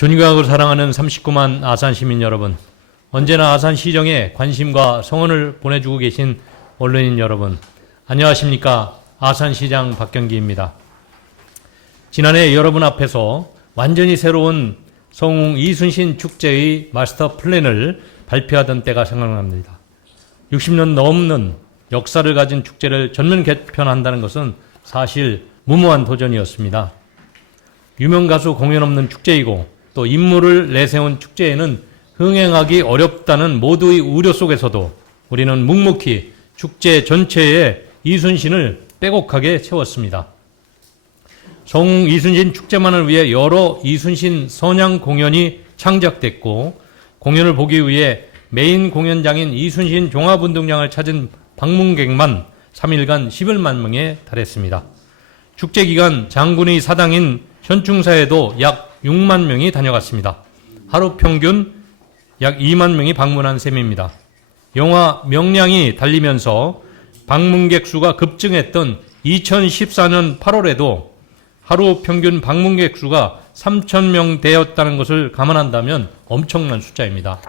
존경하고 사랑하는 39만 아산 시민 여러분, 언제나 아산 시정에 관심과 성원을 보내주고 계신 언론인 여러분, 안녕하십니까? 아산시장 박경기입니다. 지난해 여러분 앞에서 완전히 새로운 성웅 이순신 축제의 마스터 플랜을 발표하던 때가 생각납니다. 60년 넘는 역사를 가진 축제를 전면 개편한다는 것은 사실 무모한 도전이었습니다. 유명 가수 공연 없는 축제이고 또 인물을 내세운 축제에는 흥행하기 어렵다는 모두의 우려 속에서도 우리는 묵묵히 축제 전체에 이순신을 빼곡하게 채웠습니다. 성 이순신 축제만을 위해 여러 이순신 선양 공연이 창작됐고 공연을 보기 위해 메인 공연장인 이순신 종합운동장을 찾은 방문객만 3일간 11만 명에 달했습니다. 축제 기간 장군의 사당인 현충사에도 약 6만 명이 다녀갔습니다. 하루 평균 약 2만 명이 방문한 셈입니다. 영화 명량이 달리면서 방문객 수가 급증했던 2014년 8월에도 하루 평균 방문객 수가 3,000명 되었다는 것을 감안한다면 엄청난 숫자입니다.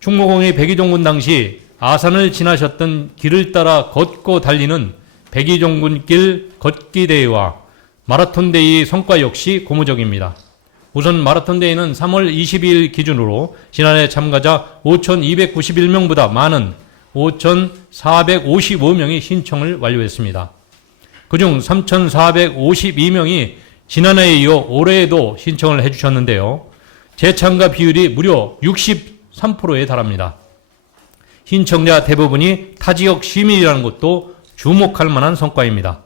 충무공의 백의종군 당시 아산을 지나셨던 길을 따라 걷고 달리는 백의종군길 걷기 대회와 마라톤 대회의 성과 역시 고무적입니다. 우선 마라톤 대회는 3월 22일 기준으로 지난해 참가자 5,291명보다 많은 5,455명이 신청을 완료했습니다. 그중 3,452명이 지난해에 이어 올해에도 신청을 해주셨는데요. 재참가 비율이 무려 63%에 달합니다. 신청자 대부분이 타 지역 시민이라는 것도 주목할 만한 성과입니다.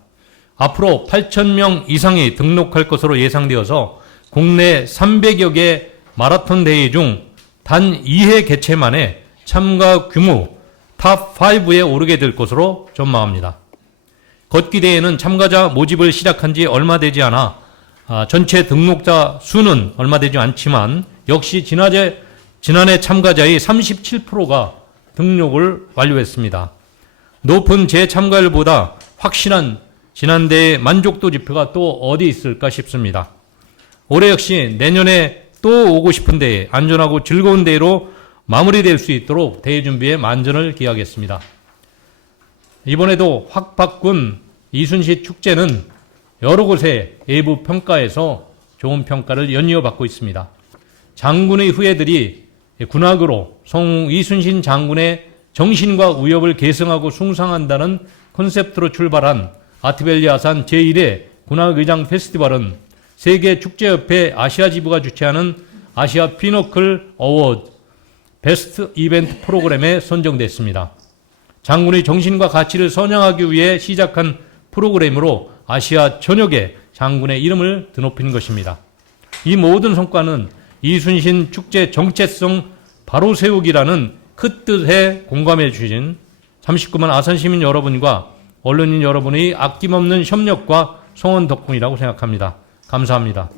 앞으로 8,000명 이상이 등록할 것으로 예상되어서 국내 300여 개 마라톤 대회 중 단 2회 개최 만에 참가 규모 탑5에 오르게 될 것으로 전망합니다. 걷기 대회는 참가자 모집을 시작한 지 얼마 되지 않아 아, 전체 등록자 수는 얼마 되지 않지만 역시 지난해, 지난해 참가자의 37%가 등록을 완료했습니다. 높은 재참가율보다 확실한 지난대의 만족도 지표가 또 어디 있을까 싶습니다. 올해 역시 내년에 또 오고 싶은 대회, 안전하고 즐거운 대회로 마무리될 수 있도록 대회 준비에 만전을 기하겠습니다. 이번에도 확 바꾼 이순신 축제는 여러 곳에 외부 평가에서 좋은 평가를 연이어 받고 있습니다. 장군의 후예들이 군악으로 성 이순신 장군의 정신과 위협을 계승하고 숭상한다는 컨셉트로 출발한 아트벨리 아산 제1회 군악의장 페스티벌은 세계 축제협회 아시아 지부가 주최하는 아시아 피노클 어워드 베스트 이벤트 프로그램에 선정됐습니다. 장군의 정신과 가치를 선양하기 위해 시작한 프로그램으로 아시아 전역에 장군의 이름을 드높인 것입니다. 이 모든 성과는 이순신 축제 정체성 바로 세우기라는 그 뜻에 공감해 주신 39만 아산 시민 여러분과 언론인 여러분의 아낌없는 협력과 성원 덕분이라고 생각합니다. 감사합니다.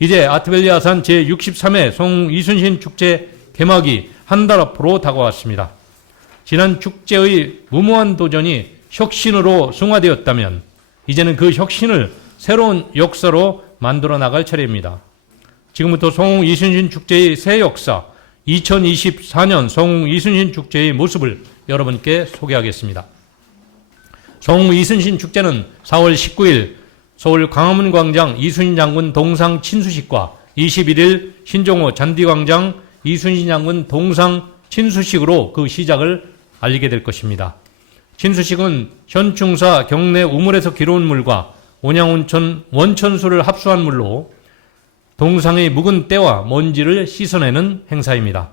이제 아트벨리 아산 제63회 송 이순신 축제 개막이 한 달 앞으로 다가왔습니다. 지난 축제의 무모한 도전이 혁신으로 승화되었다면 이제는 그 혁신을 새로운 역사로 만들어 나갈 차례입니다. 지금부터 송 이순신 축제의 새 역사, 2024년 송 이순신 축제의 모습을 여러분께 소개하겠습니다. 송 이순신 축제는 4월 19일 서울 광화문 광장 이순신 장군 동상 친수식과 21일 신종호 잔디광장 이순신 장군 동상 친수식으로 그 시작을 알리게 될 것입니다. 친수식은 현충사 경내 우물에서 기러온 물과 온양온천 원천수를 합수한 물로 동상의 묵은 때와 먼지를 씻어내는 행사입니다.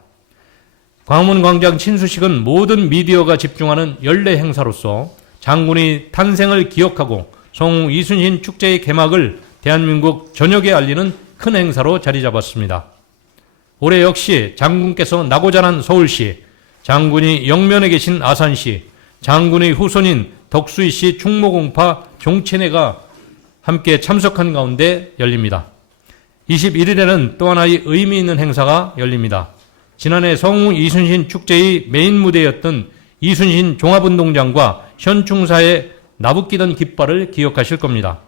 광화문 광장 친수식은 모든 미디어가 집중하는 연례 행사로서 장군의 탄생을 기억하고 송 이순신 축제의 개막을 대한민국 전역에 알리는 큰 행사로 자리 잡았습니다. 올해 역시 장군께서 나고 자란 서울시, 장군이 영면에 계신 아산시, 장군의 후손인 덕수이 씨 충무공파 종친회가 함께 참석한 가운데 열립니다. 21일에는 또 하나의 의미 있는 행사가 열립니다. 지난해 성우 이순신 축제의 메인 무대였던 이순신 종합운동장과 현충사에 나부끼던 깃발을 기억하실 겁니다.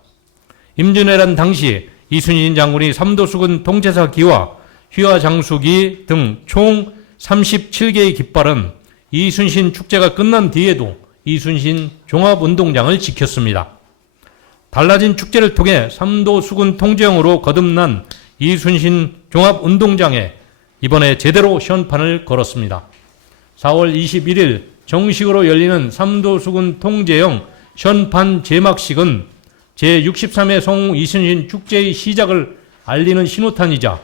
임진왜란 당시 이순신 장군이 삼도수군 통제사 기와 휘하 장수기 등 총 37개의 깃발은 이순신 축제가 끝난 뒤에도 이순신 종합운동장을 지켰습니다. 달라진 축제를 통해 삼도 수군 통제형으로 거듭난 이순신 종합운동장에 이번에 제대로 시원판을 걸었습니다. 4월 21일 정식으로 열리는 삼도 수군 통제형 시원판 제막식은 제63회 성 이순신 축제의 시작을 알리는 신호탄이자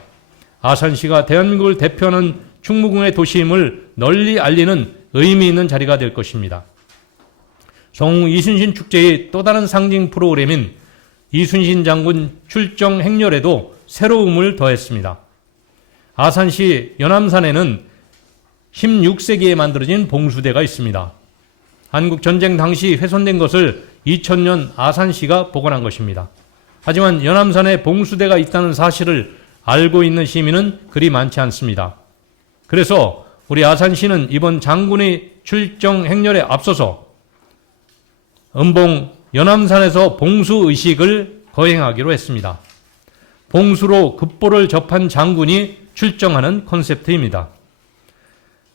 아산시가 대한민국을 대표하는 충무궁의 도시임을 널리 알리는 의미 있는 자리가 될 것입니다. 성 이순신 축제의 또 다른 상징 프로그램인 이순신 장군 출정 행렬에도 새로움을 더했습니다. 아산시 연암산에는 16세기에 만들어진 봉수대가 있습니다. 한국 전쟁 당시 훼손된 것을 2000년 아산시가 복원한 것입니다. 하지만 연암산에 봉수대가 있다는 사실을 알고 있는 시민은 그리 많지 않습니다. 그래서 우리 아산시는 이번 장군의 출정 행렬에 앞서서 음봉 연암산에서 봉수 의식을 거행하기로 했습니다. 봉수로 급보를 접한 장군이 출정하는 컨셉트입니다.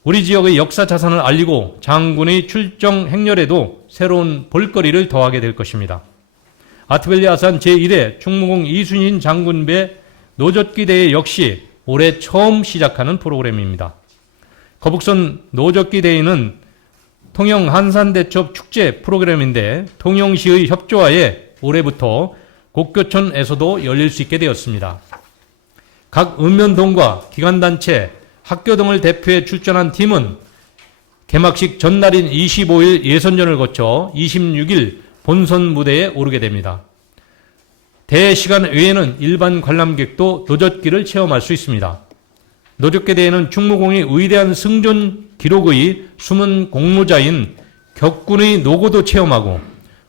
우리 지역의 역사 자산을 알리고 장군의 출정 행렬에도 새로운 볼거리를 더하게 될 것입니다. 아트밸리 아산 제1회 충무공 이순신 장군배 노젓기 대회 역시 올해 처음 시작하는 프로그램입니다. 거북선 노젓기 대회는 통영 한산대첩 축제 프로그램인데 통영시의 협조하에 올해부터 곡교촌에서도 열릴 수 있게 되었습니다. 각 읍면동과 기관단체, 학교 등을 대표해 출전한 팀은 개막식 전날인 25일 예선전을 거쳐 26일 본선 무대에 오르게 됩니다. 대회 시간 외에는 일반 관람객도 노젓기를 체험할 수 있습니다. 노젓기 대회는 충무공의 위대한 승전 기록의 숨은 공로자인 격군의 노고도 체험하고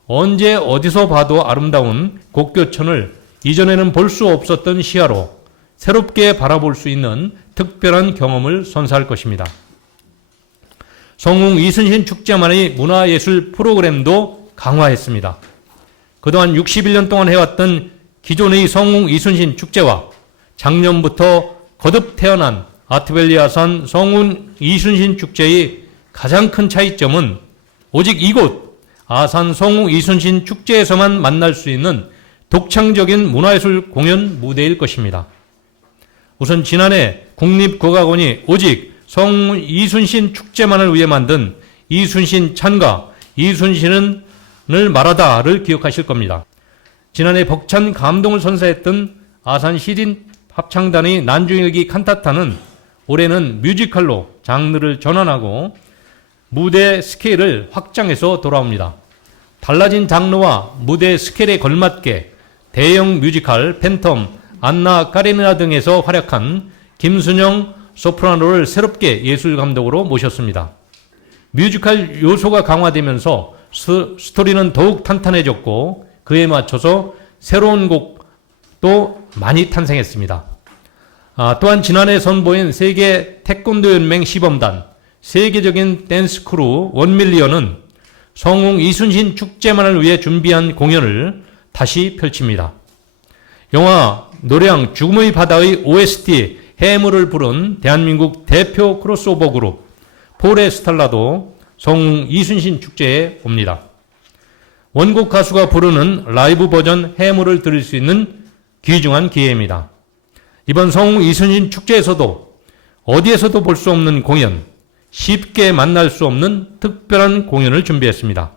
언제 어디서 봐도 아름다운 곡교천을 이전에는 볼 수 없었던 시야로 새롭게 바라볼 수 있는 특별한 경험을 선사할 것입니다. 성웅 이순신 축제만의 문화예술 프로그램도 강화했습니다. 그동안 61년 동안 해왔던 기존의 성웅 이순신 축제와 작년부터 거듭 태어난 아트밸리 아산 성운 이순신 축제의 가장 큰 차이점은 오직 이곳 아산 성웅 이순신 축제에서만 만날 수 있는 독창적인 문화예술 공연 무대일 것입니다. 우선 지난해 국립국악원이 오직 성 이순신 축제만을 위해 만든 이순신 찬가 이순신을 말하다를 기억하실 겁니다. 지난해 벅찬 감동을 선사했던 아산 시린 합창단의 난중일기 칸타타는 올해는 뮤지컬로 장르를 전환하고 무대 스케일을 확장해서 돌아옵니다. 달라진 장르와 무대 스케일에 걸맞게 대형 뮤지컬 팬텀, 안나 까레미나 등에서 활약한 김순영 소프라노를 새롭게 예술 감독으로 모셨습니다. 뮤지컬 요소가 강화되면서 스, 스토리는 더욱 탄탄해졌고 그에 맞춰서 새로운 곡도 많이 탄생했습니다. 아, 또한 지난해 선보인 세계 태권도 연맹 시범단 세계적인 댄스 크루 원밀리언은 성웅 이순신 축제만을 위해 준비한 공연을 다시 펼칩니다. 영화 노래양 죽음의 바다의 OST 해물을 부른 대한민국 대표 크로스오버 그룹 포레스탈라도 성웅 이순신 축제에 옵니다. 원곡 가수가 부르는 라이브 버전 해물을 들을 수 있는 귀중한 기회입니다. 이번 성웅 이순신 축제에서도 어디에서도 볼 수 없는 공연, 쉽게 만날 수 없는 특별한 공연을 준비했습니다.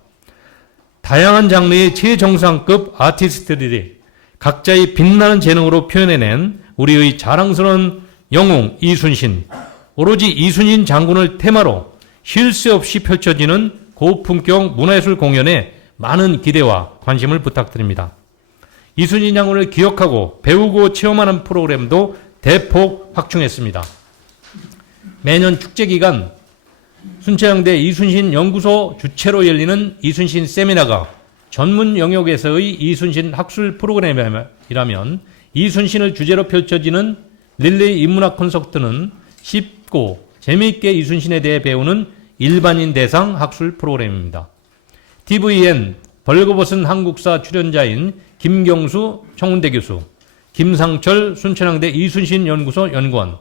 다양한 장르의 최정상급 아티스트들이 각자의 빛나는 재능으로 표현해낸 우리의 자랑스러운 영웅 이순신, 오로지 이순신 장군을 테마로 쉴 새 없이 펼쳐지는 고품격 문화예술 공연에 많은 기대와 관심을 부탁드립니다. 이순신 장군을 기억하고 배우고 체험하는 프로그램도 대폭 확충했습니다. 매년 축제 기간 순천향대 이순신 연구소 주최로 열리는 이순신 세미나가 전문 영역에서의 이순신 학술 프로그램이라면 이순신을 주제로 펼쳐지는 릴레이 인문학 콘서트는 쉽고 재미있게 이순신에 대해 배우는 일반인 대상 학술 프로그램입니다. TVN 벌거벗은 한국사 출연자인 김경수 청운대 교수, 김상철 순천향대 이순신 연구소 연구원,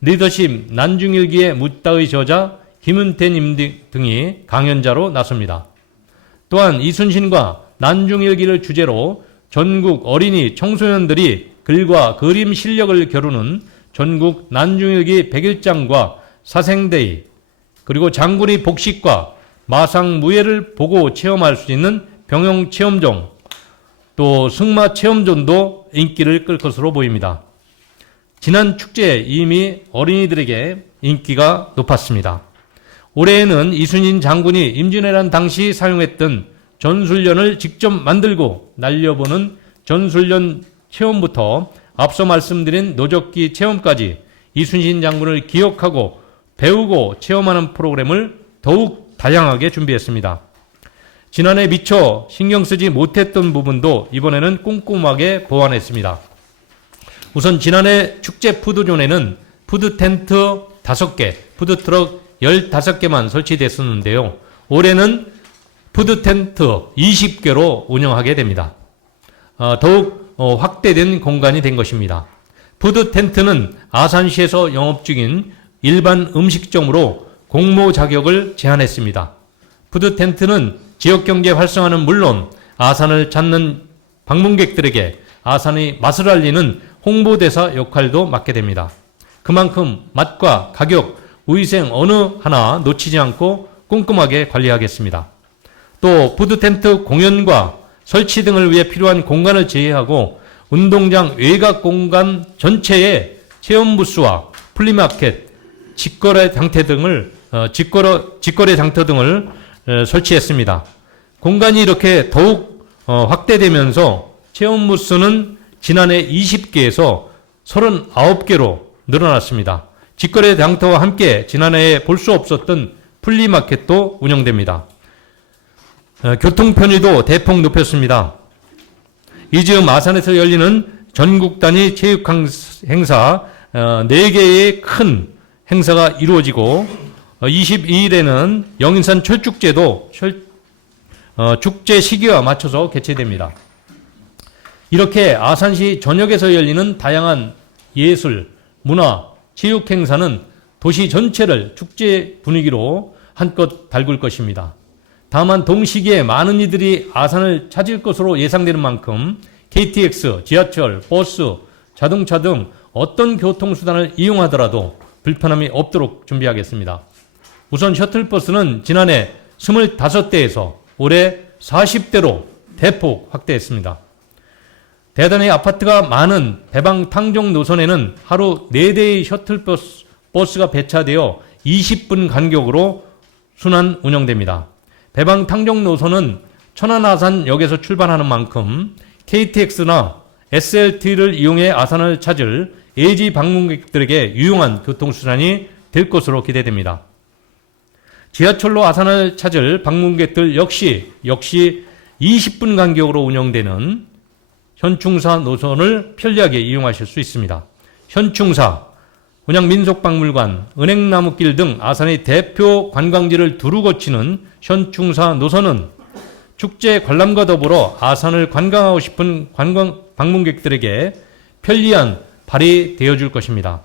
리더십 난중일기의 묻다의 저자 김은태 님 등이 강연자로 나섭니다. 또한 이순신과 난중일기를 주제로 전국 어린이 청소년들이 글과 그림 실력을 겨루는 전국 난중일기 100일장과 사생대의 그리고 장군의 복식과 마상무예를 보고 체험할 수 있는 병영 체험종 또 승마 체험존도 인기를 끌 것으로 보입니다. 지난 축제에 이미 어린이들에게 인기가 높았습니다. 올해에는 이순신 장군이 임진왜란 당시 사용했던 전술련을 직접 만들고 날려보는 전술련 체험부터 앞서 말씀드린 노적기 체험까지 이순신 장군을 기억하고 배우고 체험하는 프로그램을 더욱 다양하게 준비했습니다. 지난해 미처 신경 쓰지 못했던 부분도 이번에는 꼼꼼하게 보완했습니다. 우선 지난해 축제 푸드존에는 푸드 텐트 5개, 푸드 트럭 15개만 설치됐었는데요. 올해는 푸드 텐트 20개로 운영하게 됩니다. 어, 더욱 어, 확대된 공간이 된 것입니다. 푸드 텐트는 아산시에서 영업 중인 일반 음식점으로 공모 자격을 제한했습니다. 푸드 텐트는 지역 경제 활성화는 물론 아산을 찾는 방문객들에게 아산의 맛을 알리는 홍보대사 역할도 맡게 됩니다. 그만큼 맛과 가격, 위생 어느 하나 놓치지 않고 꼼꼼하게 관리하겠습니다. 또 푸드 텐트 공연과 설치 등을 위해 필요한 공간을 제외하고 운동장 외곽 공간 전체에 체험 부스와 플리마켓, 직거래 장터 등을 어, 직거래 직거래 장터 등을 어, 설치했습니다. 공간이 이렇게 더욱 어, 확대되면서 체험 부스는 지난해 20개에서 39개로 늘어났습니다. 직거래 장터와 함께 지난해에 볼 수 없었던 플리마켓도 운영됩니다. 어, 교통 편의도 대폭 높였습니다. 이즈음 아산에서 열리는 전국 단위 체육 행사 4개의 큰 행사가 이루어지고 22일에는 영인산 철축제도 철, 어, 축제 시기와 맞춰서 개최됩니다. 이렇게 아산시 전역에서 열리는 다양한 예술, 문화, 체육 행사는 도시 전체를 축제 분위기로 한껏 달굴 것입니다. 다만 동시기에 많은 이들이 아산을 찾을 것으로 예상되는 만큼 KTX, 지하철, 버스, 자동차 등 어떤 교통수단을 이용하더라도 불편함이 없도록 준비하겠습니다. 우선 셔틀버스는 지난해 25대에서 올해 40대로 대폭 확대했습니다. 대단히 아파트가 많은 대방 탕종 노선에는 하루 4대의 셔틀버스 버스가 배차되어 20분 간격으로 순환 운영됩니다. 대방 탕종 노선은 천안아산역에서 출발하는 만큼 KTX나 SLT를 이용해 아산을 찾을 예지 방문객들에게 유용한 교통수단이 될 것으로 기대됩니다. 지하철로 아산을 찾을 방문객들 역시 역시 20분 간격으로 운영되는 현충사 노선을 편리하게 이용하실 수 있습니다. 현충사, 운양민속박물관, 은행나무길 등 아산의 대표 관광지를 두루 거치는 현충사 노선은 축제 관람과 더불어 아산을 관광하고 싶은 관광 방문객들에게 편리한 발이 되어줄 것입니다.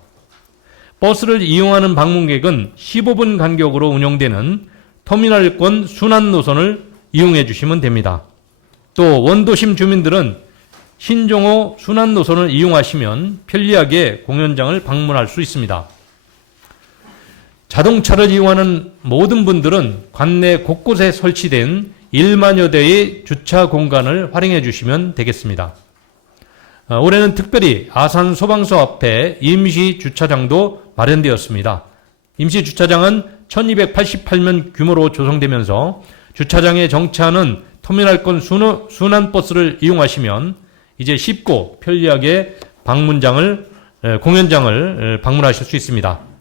버스를 이용하는 방문객은 15분 간격으로 운영되는 터미널권 순환 노선을 이용해 주시면 됩니다. 또 원도심 주민들은 신종호 순환 노선을 이용하시면 편리하게 공연장을 방문할 수 있습니다. 자동차를 이용하는 모든 분들은 관내 곳곳에 설치된 1만여 대의 주차 공간을 활용해 주시면 되겠습니다. 어, 올해는 특별히 아산 소방서 앞에 임시 주차장도 마련되었습니다. 임시 주차장은 1288면 규모로 조성되면서 주차장에 정차하는 터미널권 순환 버스를 이용하시면 이제 쉽고 편리하게 방문장을 공연장을 방문하실 수 있습니다.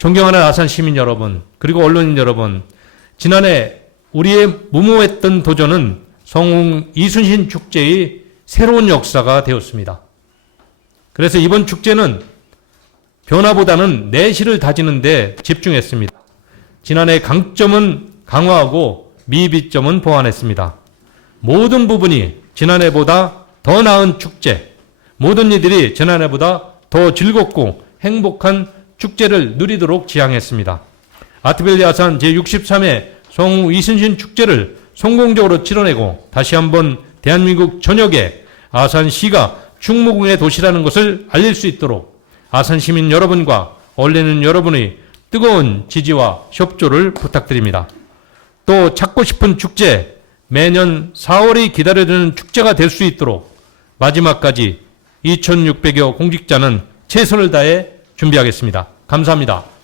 존경하는 아산 시민 여러분 그리고 언론인 여러분 지난해 우리의 무모했던 도전은 성웅 이순신 축제의 새로운 역사가 되었습니다. 그래서 이번 축제는 변화보다는 내실을 다지는 데 집중했습니다. 지난해 강점은 강화하고 미비점은 보완했습니다. 모든 부분이 지난해보다 더 나은 축제, 모든 이들이 지난해보다 더 즐겁고 행복한 축제를 누리도록 지향했습니다. 아트밸리 아산 제63회 성우 이순신 축제를 성공적으로 치러내고 다시 한번 대한민국 전역에 아산시가 충무공의 도시라는 것을 알릴 수 있도록 아산 시민 여러분과 원래는 여러분의 뜨거운 지지와 협조를 부탁드립니다. 또 찾고 싶은 축제, 매년 4월이 기다려지는 축제가 될 수 있도록 마지막까지 2,600여 공직자는 최선을 다해 준비하겠습니다. 감사합니다.